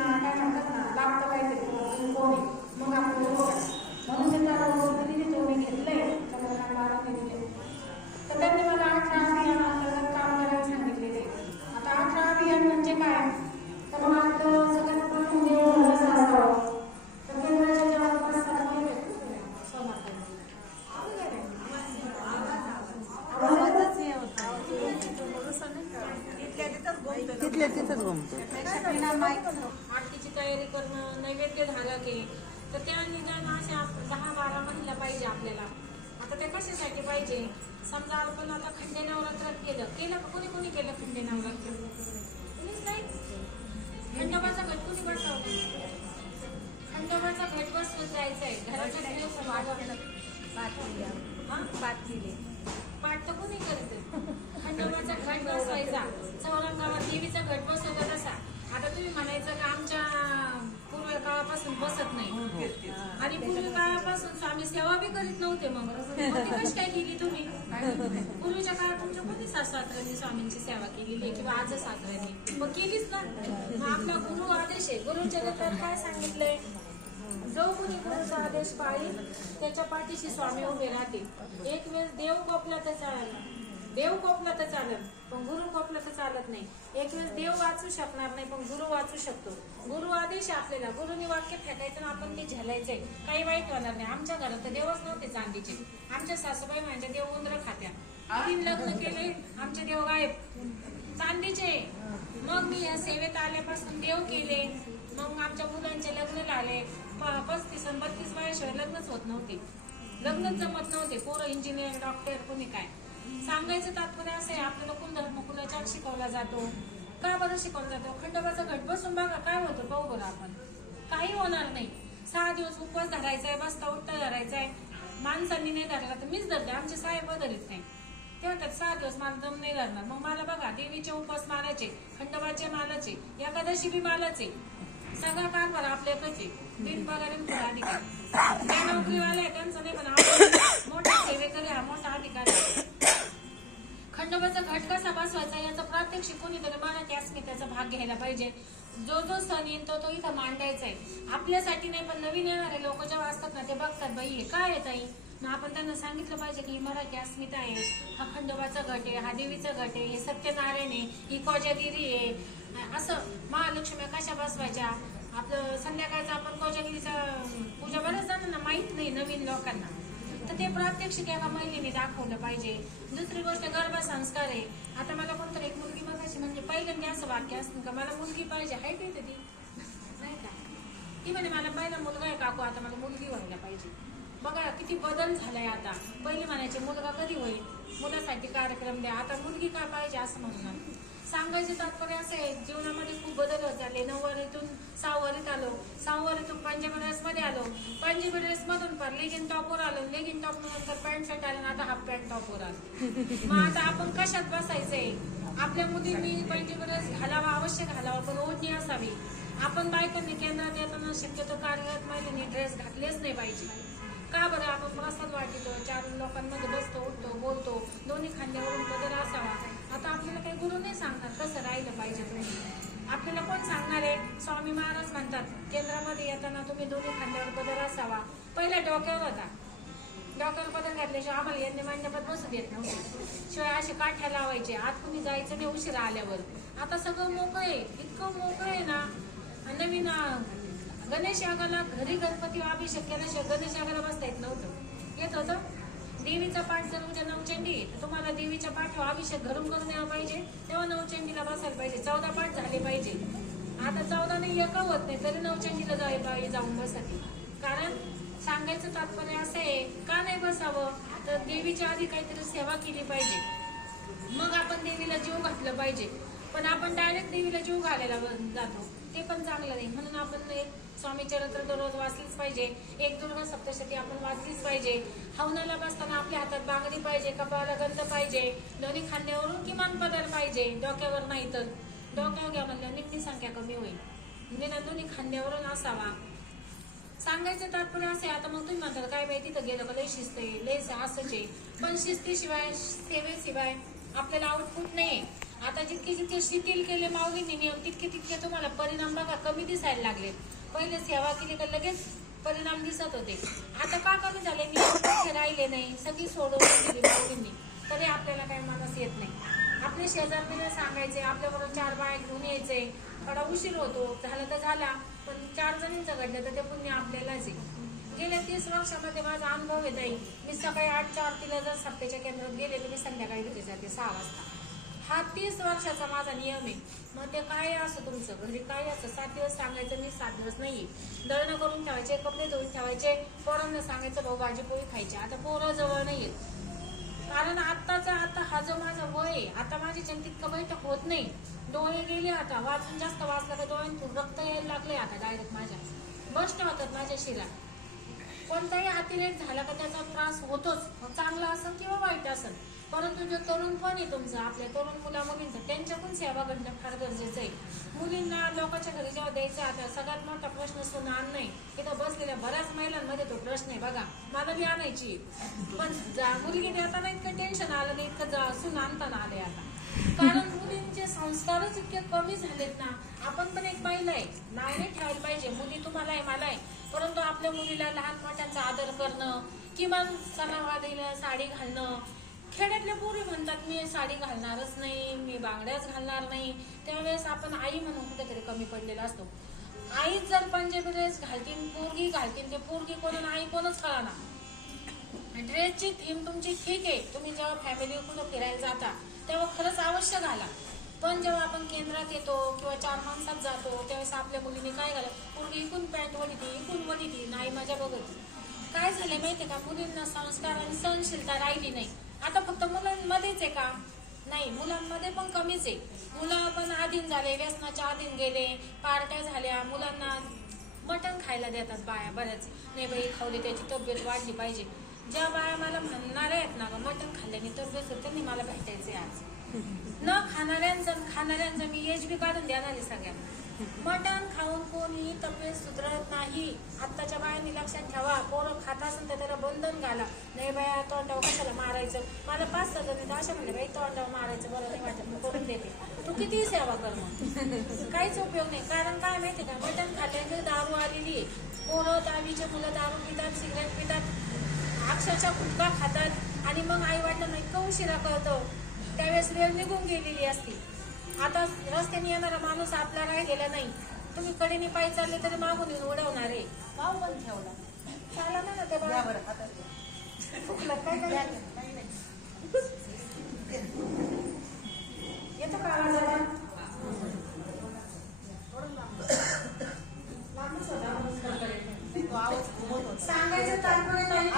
काय म्हणतात ना लागतं काहीतरी कोणी मग आपल्याला बघायचं म्हणून ते त्याला दिली तो मी घेतलंय त्याला बारा दिले तर त्यांनी मला 18 अभियान अंतर्गत काम करायला सांगितलेले. आता 18 अभियान म्हणजे काय तर मग आपलं सगळ्यात प्रथम देव कसं असावं तर केंद्राच्या जवळपास तिथल्या तिथंच गमतो. आरतीची तयारी करणं नैवेद्य झालं की तर त्या निदान अशा 10-12 महिला पाहिजे आपल्याला. आता ते कशासाठी पाहिजे समजा आपण आता खंडे नवरात्र केलं कोणी केलं खंडे नवरात्र कोणीच नाही. खंडोबाचा घट कोणी बसवला खंडोबाचा घट बसवत जायचंय घराच्या पाठ तर कोणी करते. खंडोबाचा घट बसवायचा चौरंगावर देवीचा घट बसवला तसा. आता तुम्ही म्हणायचं की आमच्या पूर्व काळापासून बसत नाही आणि पूर्वी काळापासून स्वामी सेवा बी करीत नव्हते. मग कशी काय केली तुम्ही पूर्वीच्या काळात तुमच्या कोणी सासऱ्यांनी स्वामींची सेवा केलेली किंवा आज सासऱ्यांनी मग केलीच ना. मग आपला गुरु आदेश आहे. गुरुच्या लेखात काय सांगितलंय जो कोणी गुरुचा आदेश पाळील त्याच्या पाठीशी स्वामी उभे राहतील. एक वेळेस देव कोपला तर चालेल पण गुरु कोपला तर चालत नाही. एक वेळेस देव वाचू शकणार नाही पण गुरु वाचू शकतो. गुरु आदेश आपल्याला गुरुनी वाक्य फेकायचं ना आपण ते झेलायचंय काही वाईट होणार नाही. आमच्या घरात तर देवच नव्हते चांदीचे. आमच्या सासूबाई म्हणजे देव उंदर खात्या 3 लग्न केले आमचे देव गायब चांदीचे. मग मी या सेवेत आल्यापासून देव केले. मग आमच्या मुलांचे लग्न झाले 35 आणि 32 वयाशिवाय लग्नच होत नव्हते. लग्नच जमत नव्हते. पोरं इंजिनियर डॉक्टर कोणी काय. सांगायचं तात्पर्य असं आहे आपल्याला कुलधर्म कुलाचार शिकवला जातो. का बरं शिकवला जातो खंडोबाचा घट बसून बघा काय होतं पाहू बरं आपण. काही होणार नाही. 6 दिवस उपवास धरायचाय बसता उठता धरायचाय. माणसांनी नाही धरला तर मीच धरते. आमचे साहेब धरीत नाही ते म्हणतात 6 दिवस मला दम नाही धरणार. मग मला बघा देवीचे उपवास मालाचे खंडोबाचे मालाचे एकादशी बी मालाचे सगळा कारभार आपल्याकडेच आहे. बिन पगारी अधिकारी त्या नोकरीवाले त्यांचं नाही पण आपण मोठा सेवेकरी हा मोठा अधिकारी. खंडोबाचा घट कसा बसवायचा याचं प्रात्यक्षिक कोणीतरी मराठी असणे त्याचा भाग घ्यायला पाहिजे. जो जो सण येतो तो इथं मांडायचा आहे. आपल्यासाठी नाही पण नवीन येणारे लोक जेव्हा असतात ना ते बघतात बाई हे काय येत आहे मग आपण त्यांना सांगितलं पाहिजे की ही मराठी अस्मिता आहे. हा खंडोबाचा घट आहे हा देवीचा घट आहे हे सत्यनारायण आहे ही कोजागिरी आहे. असं महालक्ष्मी कशा बसवायच्या आपलं संध्याकाळचं आपण कोजागिरीचा पूजा बऱ्याच जणांना माहित नाही नवीन लोकांना तर ते प्रात्यक्षिक एका महिलेने दाखवलं पाहिजे. दुसरी गोष्ट गर्भसंस्कार आहे. आता मला कोणतरी एक मुलगी बघायची म्हणजे पहिल्यांदा असं वाक्य असतं का मला मुलगी पाहिजे आहे का ती नाही का ती म्हणे मला पहिला मुलगा आहे काकू आता मला मुलगी व्हायला पाहिजे. बघा किती बदल झालाय. आता पहिले म्हणायचे मुलगा कधी होईल मुलासाठी कार्यक्रम द्या आता मुलगी का पाहिजे असं म्हणून. सांगायचे तात्पर्य असे आहे जीवनामध्ये खूप बदल होत झाले. 9वारीतून 6वारीत आलो 6वारीतून पंजाबी ड्रेस मध्ये आलो पंजाबी ड्रेस मधून पण लेगिन टॉपवर आलो लेगिन टॉप नंतर पॅन्ट शर्ट आलं आता हाफ पॅन्ट टॉपवर आलो. मग आता आपण कशात बसायचंय. आपल्या मुलींनी पंजाबी ड्रेस घालावा अवश्य घालावा पण ओढणी असावी. आपण बायकांनी केंद्रात येताना शक्यतो कार्यरत महिलांनी ड्रेस घातलेच नाही पाहिजे. का बरं आपण प्रसाद वाटतो 4 लोकांमध्ये बसतो उठतो बोलतो दोन्ही खांद्यावरून पदर असावा. आता आपल्याला काही गुरु नाही सांगणार कसं राहिलं पाहिजे तुम्ही. आपल्याला कोण सांगणार आहे स्वामी महाराज म्हणतात केंद्रामध्ये येताना तुम्ही दोन्ही खांद्यावर पदर असावा. पहिला डोक्यावर होता डोक्यावर पदर घातल्याशिवाय आम्हाला यांनी मंडपात बसू देत नव्हते. शिवाय असे काठ्या लावायचे आत कुणी जायचं नाही उशिरा आल्यावर. आता सगळं मोकळं आहे इतकं मोकळं आहे ना. नवीन गणेश यागाला घरी गणपती अभिषेक केल्याशिवाय गणेश यागाला बसता येत नव्हतं. येत होतं देवीचा पाठ जर उद्या नवचंडी तर तुम्हाला देवीच्या पाठावर अभिषेक घरून करून यावं पाहिजे तेव्हा नवचंडीला बसायला पाहिजे. 14 पाठ झाले पाहिजे. आता 14 नाही एका होत नाही तरी नवचंडीला जाऊन बसते. कारण सांगायचं तात्पर्य असं आहे का नाही बसावं तर देवीच्या आधी काहीतरी सेवा केली पाहिजे. मग आपण देवीला जीव घातलं पाहिजे. पण आपण डायरेक्ट देवीला जीव घालायला जातो ते पण चांगलं नाही. म्हणून आपण एक स्वामी चरित्र दररोज वाचलीच पाहिजे. एक दुर्गा सप्तशती आपण वाचलीच पाहिजे. हवनाला बसताना आपल्या हातात बांगडी पाहिजे कपाळाला गंध पाहिजे दोन्ही खांद्यावरून किमान पदर पाहिजे डोक्यावर नाही तर डोक्यावर घ्या म्हणलं निम्मी संख्या कमी होईल म्हणजे दोन्ही खांद्यावरून असावा. सांगायचं तात्पर्य असे आता मग तुम्ही म्हणता काय बाई तिथं गेलं का लय शिस्त आहे लय असंच आहे पण शिस्तीशिवाय सेवेशिवाय आपल्याला आउटपुट नाही. आता जितके जितके शिथिल केले माऊलींनी नियम तितके तुम्हाला परिणाम बघा कमी दिसायला लागले. पहिले सेवा केली तर लगेच परिणाम दिसत होते. आता का कमी झाले, नियम राहिले नाही, सगळी सोडवून दिली माऊलींनी, तरी आपल्याला काही मानस येत नाही. आपले शेजारला सांगायचे, आपल्याबरोबर 4 बाया घेऊन यायचे, थोडा उशीर होतो, झालं तर झाला, पण 4 जणींचं घडलं तर ते पुण्य आपल्यालाच आहे. गेल्या 30 वर्षामध्ये माझा अनुभव येत आहे. मी सकाळी 8च्या आरतीला जर सप्तेच्या केंद्रात गेले तर मी संध्याकाळी तिथे जाते 6 वाजता. हा 30 वर्षाचा माझा नियम आहे. मग ते काय असं तुमचं घरी काय असं 7 दिवस सांगायचं, मी 7 दिवस नाहीये. दळणं करून ठेवायचे, कपडे धुवून ठेवायचे, पोरांना सांगायचं भाऊ भाजी पोळी खायची. आता पोरं जवळ नाहीयेत, कारण आता हा जो माझा वय आहे, आता माझी तितकं बैठक होत नाही. डोळे गेले, आता वाचून जास्त वाचलं तर डोळ्यांतून रक्त यायला लागले. आता डायरेक्ट माझ्या बस्ट होतात माझ्या शिरा. कोणताही अतिरेक झाला का त्याचा त्रास होतोच, चांगला असेल किंवा वाईट असेल. परंतु जो तरुण पण आहे तुमचं, आपल्या तरुण मुला मुलींचं, त्यांच्याकडून सेवा करणं फार गरजेचं आहे. मुलींना लोकांच्या घरी जेव्हा द्यायचं, आता सगळ्यात मोठा प्रश्न सून आण नाही. इथं बसलेल्या बऱ्याच महिलांमध्ये तो प्रश्न आहे बघा. मला बी आणायची, पण मुलगी देताना इतकं टेन्शन आलं नाही इतकं सून आणताना आले आता. कारण मुलींचे संस्कारच इतके कमी झालेत ना. आपण पण एक बाईला आहे, नाव नाही ठेवायला पाहिजे, मुली तुम्हाला आहे मला आहे, परंतु आपल्या मुलीला लहान मोठ्यांचा आदर करणं, किमान सणावारीला साडी घालणं. खेड्यातल्या पोरी म्हणतात मी साडी घालणारच नाही, मी बांगड्याच घालणार नाही. त्यावेळेस आपण आई म्हणून कुठेतरी कमी पडलेला असतो. आईच जर पंजाबी ड्रेस घालतीन, पोरगी घालतीन, ते पोरगी कोण आई कोणच कळाना. ड्रेसची थीम तुमची ठीक आहे, तुम्ही जेव्हा फॅमिली कुठं फिरायला जाता तेव्हा खरंच अवश्य घाला. पण जेव्हा आपण केंद्रात येतो किंवा 4 माणसात जातो त्यावेळेस आपल्या मुलीने काय घालत, पोरगी इकून पॅन्ट वळीती, इकून वळीती, नाही मजा बघत. काय झालंय माहितीये का, मुलींना संस्कार आणि सहनशीलता राहिली नाही. आता फक्त मुलांमध्येच आहे का, नाही, मुलांमध्ये पण कमीच आहे. मुलं पण अधीन झाले, व्यसनाच्या अधीन गेले, पार्ट्या झाल्या. मुलांना मटण खायला देतात बाया बऱ्याच, नाही बाई खावली त्याची तब्येत वाढली पाहिजे. ज्या बाया मला म्हणणार आहेत ना मटण खाल्ल्याने तब्येत होत, त्यांनी मला भेटायचंय आज. न खाणाऱ्यांचं मी एज बी काढून देणार आहे सगळ्यांना. मटण खाऊन कोणी तब्येत सुधारत नाही. आत्ताच्या बायांनी लक्षात ठेवा, पोरं खात असेल तर त्याला बंधन घाला. नाही बाया तोंडावर कशाला मारायचं. मला 5-6 जणी अशा म्हणले, बाई तोंडावर मारायचं बरं नाही वाटत, मी करून देते. तू कितीही सेवा कर मग काहीच उपयोग नाही. कारण काय माहिती का, मटण खाल्ल्याने दारू आलेली आहे. पोरं 10वीचे मुलं दारू पितात, सिगरेट पितात, अक्षरशः गुटखा खातात, आणि मग आई वडिलांना इतकं उशिरा कळतं. त्यावेळेस वेळ निघून गेलेली असती. आता रस्त्याने येणारा माणूस आपला राहिलेला नाही. तुम्ही कडेने पायी चालले तरी मागून येऊन उडवणार आहे. भाव पण ठेवला चाला ना ते येतो का आवाज आता? सांगायचं तात्पर्य नाही.